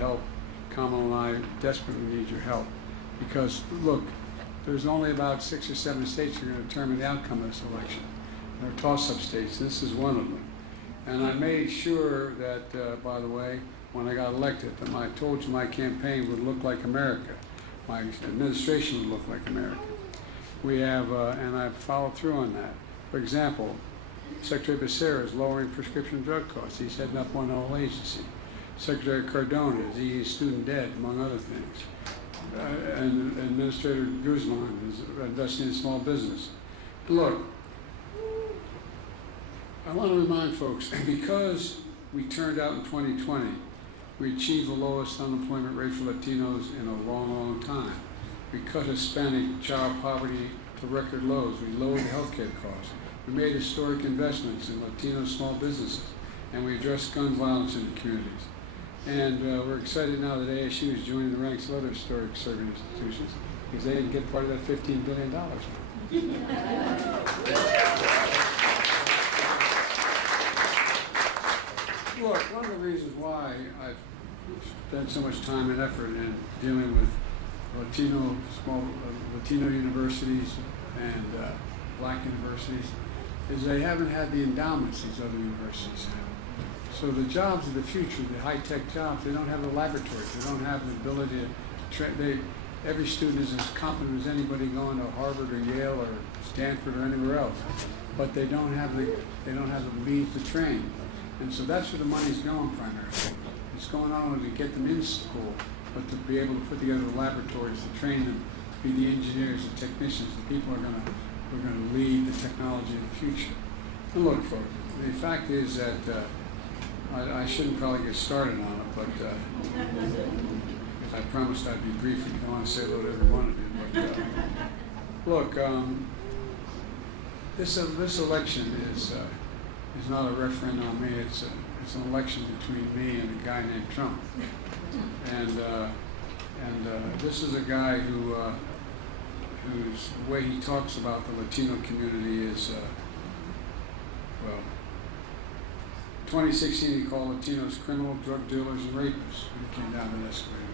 help. Kamal and I desperately need your help because, look, there's only about 6 or 7 states that are going to determine the outcome of this election. They're toss-up states. This is one of them. And I made sure that, by the way, when I got elected, that I told you my campaign would look like America. My administration would look like America. We have, and I've followed through on that. For example, Secretary Becerra is lowering prescription drug costs. He's heading up one whole agency. Secretary Cardona is easing student debt, among other things. And Administrator Guzman is investing in small business. Look, I want to remind folks, because we turned out in 2020, we achieved the lowest unemployment rate for Latinos in a long, long time. We cut Hispanic child poverty to record lows. We lowered healthcare costs. We made historic investments in Latino small businesses, and we addressed gun violence in the communities. And we're excited now that ASU is joining the ranks of other historic serving institutions because they didn't get part of that $15 billion. Look, one of the reasons why I've spent so much time and effort in dealing with Latino universities and black universities is they haven't had the endowments these other universities have. So the jobs of the future, the high-tech jobs, they don't have the laboratories. They don't have the ability to train. Every student is as competent as anybody going to Harvard or Yale or Stanford or anywhere else, but they don't have the means to train. And so that's where the money's going primarily. It's going not only to get them in school, but to be able to put together the laboratories to train them, be the engineers, the technicians, the people who are going to lead the technology of the future. And look, folks, the fact is that I shouldn't probably get started on it, but I promised I'd be brief, and I don't want to say hello to every one of you. But look, this election is not a referendum on me. It's an election between me and a guy named Trump. And this is a guy who whose the way he talks about the Latino community is well. 2016, he called Latinos criminal, drug dealers, and rapists when he came down the escalator.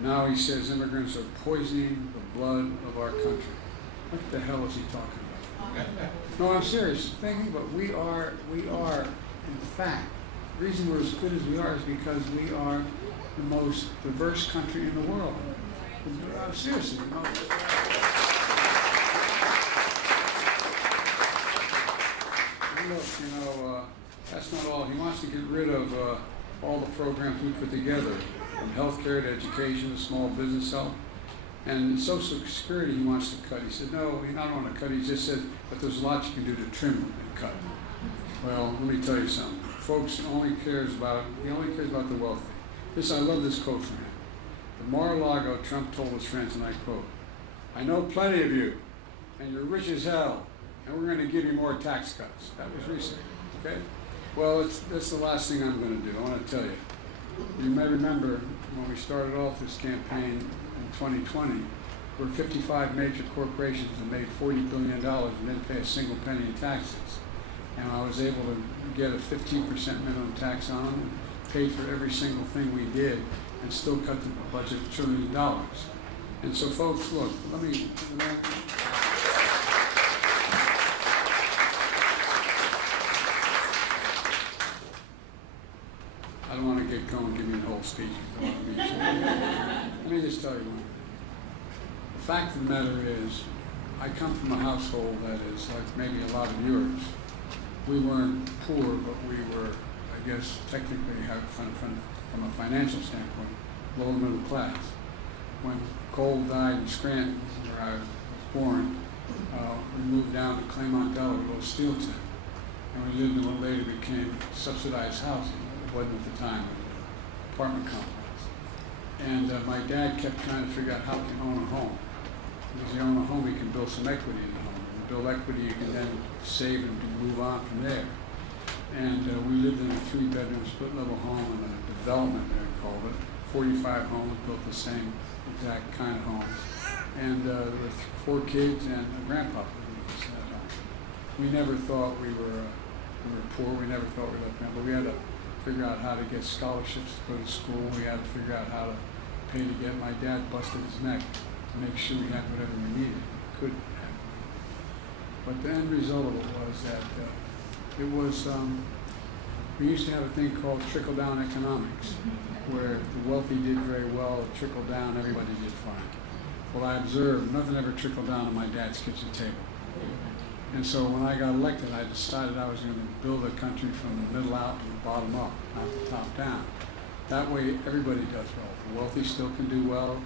Now he says immigrants are poisoning the blood of our country. What the hell is he talking about? No, I'm serious. Thinking, but we are, in fact, the reason we're as good as we are is because we are the most diverse country in the world. Seriously, you know. And look, you know, that's not all. He wants to get rid of all the programs we put together, from healthcare to education to small business help. And Social Security he wants to cut. He said, no, he not want to cut. He just said, but there's lots you can do to trim and cut. Well, let me tell you something. Folks, he only cares about the wealthy. I love this quote from him. At Mar-a-Lago, Trump told his friends, and I quote, "I know plenty of you, and you're rich as hell, and we're going to give you more tax cuts." That was recent, okay? Well, that's the last thing I'm going to do. I want to tell you. You may remember when we started off this campaign in 2020, there were 55 major corporations that made $40 billion and didn't pay a single penny in taxes. And I was able to get a 15% minimum tax on them, paid for every single thing we did, and still cut the budget $1 trillion. And so, folks, look, let me. I don't want to get going, give me the whole speech. Let me just tell you one thing. The fact of the matter is, I come from a household that is like maybe a lot of yours. We weren't poor, but we were, I guess, technically, from a financial standpoint, lower middle class. When Cole died in Scranton, where I was born, we moved down to Claymont, Delaware, a little steel town. And we lived in what later became subsidized housing. It wasn't at the time, it was an apartment complex. And my dad kept trying to figure out how to own a home. Because you own a home, you can build some equity in the home. When you build equity, you can then save and move on from there. And we lived in a 3-bedroom split-level home in a development, they called it. 45 homes, built the same exact kind of homes. And there were 4 kids and a grandpa living in that home. We never thought we were poor. We never thought we looked bad, but we had a figure out how to get scholarships to go to school. We had to figure out how to pay to get. My dad busted his neck to make sure we had whatever we needed. We couldn't have. But the end result of it was that we used to have a thing called trickle-down economics, where the wealthy did very well, it trickled down, everybody did fine. Well, I observed nothing ever trickled down on my dad's kitchen table. And so when I got elected, I decided I was going to build a country from the middle out and the bottom up, not the top down. That way, everybody does well. The wealthy still can do well.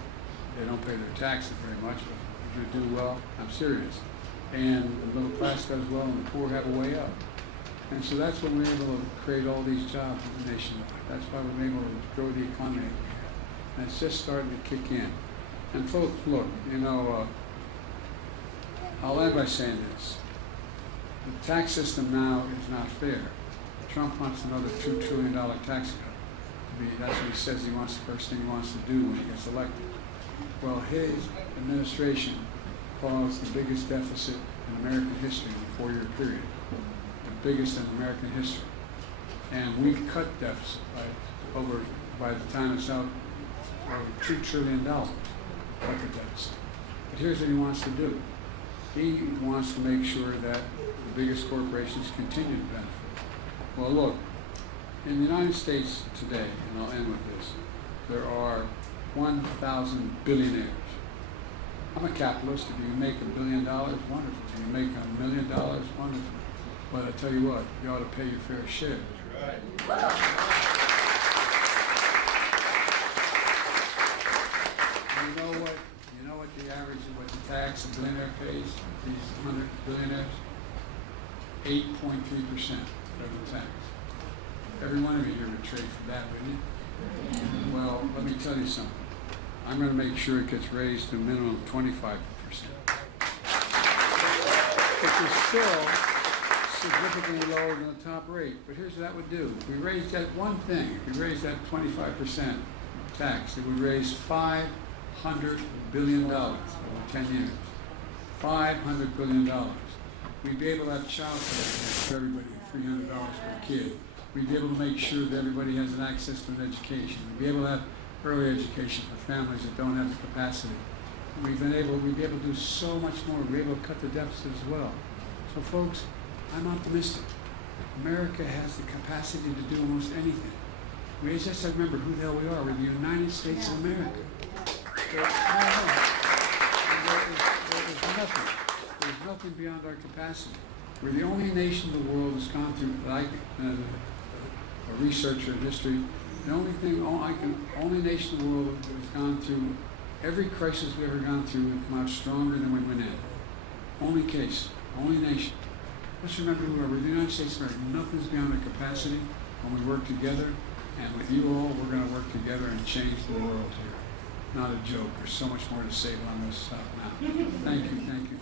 They don't pay their taxes very much, but if you do well, I'm serious. And the middle class does well, and the poor have a way up. And so that's when we were able to create all these jobs nationwide. That's why we're able to grow the economy. And it's just starting to kick in. And folks, look, I'll end by saying this. The tax system now is not fair. Trump wants another $2 trillion tax cut. That's what he says he wants, the first thing he wants to do when he gets elected. Well, his administration caused the biggest deficit in American history in a 4-year period. The biggest in American history. And we cut deficit by the time it's out, over $2 trillion, cut the deficit. But here's what he wants to do. He wants to make sure that the biggest corporations continue to benefit. Well, look, in the United States today, and I'll end with this, there are 1,000 billionaires. I'm a capitalist. If you can make $1 billion, wonderful. If you can make $1 million, wonderful. But I tell you what, you ought to pay your fair share. Right. You know what the average of what the tax a billionaire pays? These 100 billionaires? 8.3% federal tax. Every one of you here would trade for that, wouldn't you? Well, let me tell you something. I'm going to make sure it gets raised to a minimum of 25%. Which is still significantly lower than the top rate. But here's what that would do. If we raised that one thing, if we raised that 25% tax, it would raise $500 billion over 10 years. $500 billion. We'd be able to have child care for everybody, $300 per kid. We'd be able to make sure that everybody has an access to an education. We'd be able to have early education for families that don't have the capacity. We'd be able to do so much more. We'd be able to cut the deficit as well. So folks, I'm optimistic. America has the capacity to do almost anything. We just have to remember who the hell we are. We're the United States of America. There's nothing beyond our capacity. We're the only nation in the world that's gone through, like a researcher in history, the only nation in the world that has gone through every crisis we've ever gone through and come out stronger than we went in. Only case, only nation. Let's remember who we are. We're the United States of America. Nothing's beyond our capacity when we work together. And with you all, we're going to work together and change the world here. Not a joke. There's so much more to say on this stuff now. Thank you, thank you.